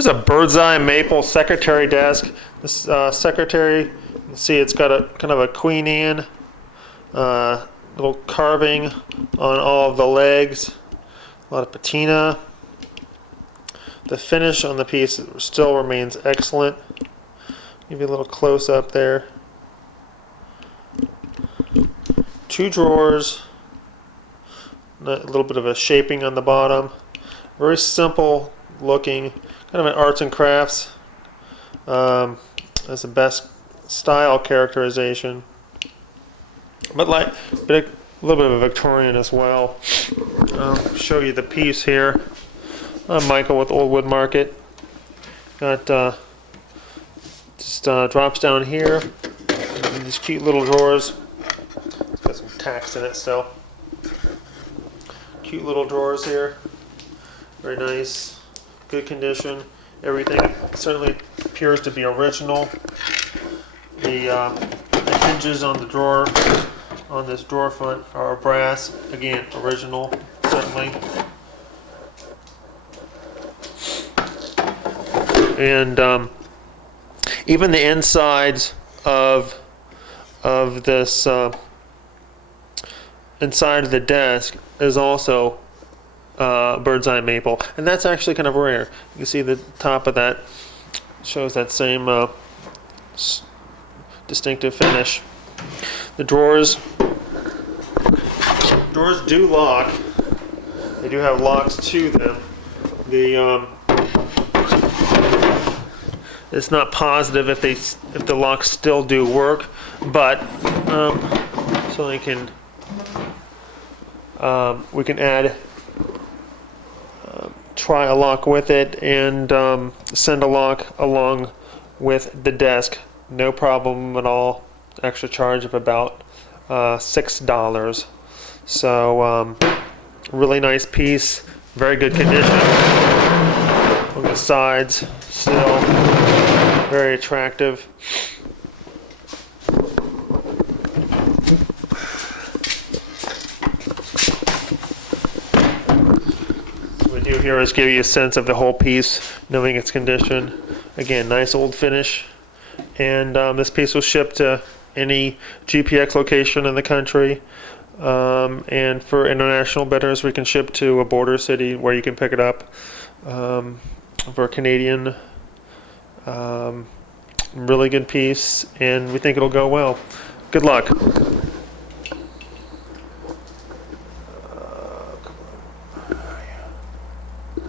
Here's a bird's eye maple secretary desk. This secretary, you can see it's got a kind of a Queen Anne little carving on all of the legs. A lot of patina. The finish on the piece still remains excellent. Give you a little close up there. 2 drawers. A little bit of a shaping on the bottom. Very simple looking, kind of an arts and crafts. That's the best style characterization. But a little bit of a Victorian as well. I'll show you the piece here. Michael with Old Wood Market. Got just drops down here. And these cute little drawers. It's got some tacks in it still. Cute little drawers here. Very nice. Good condition. Everything certainly appears to be original. The hinges on the drawer, on this drawer front, are brass. Again, original, certainly. And even the insides of this inside of the desk is also bird's eye maple, and that's actually kind of rare. You can see the top of that shows that same distinctive finish. The drawers do lock. They do have locks to them. It's not positive if the locks still do work, but so we can add try a lock with it and send a lock along with the desk. No problem at all. Extra charge of about $6. So really nice piece, very good condition. On the sides, still very attractive. What we do here is give you a sense of the whole piece, knowing its condition. Again, nice old finish. And this piece will ship to any GPX location in the country. And for international bidders, we can ship to a border city where you can pick it up. For a Canadian, really good piece, and we think it'll go well. Good luck.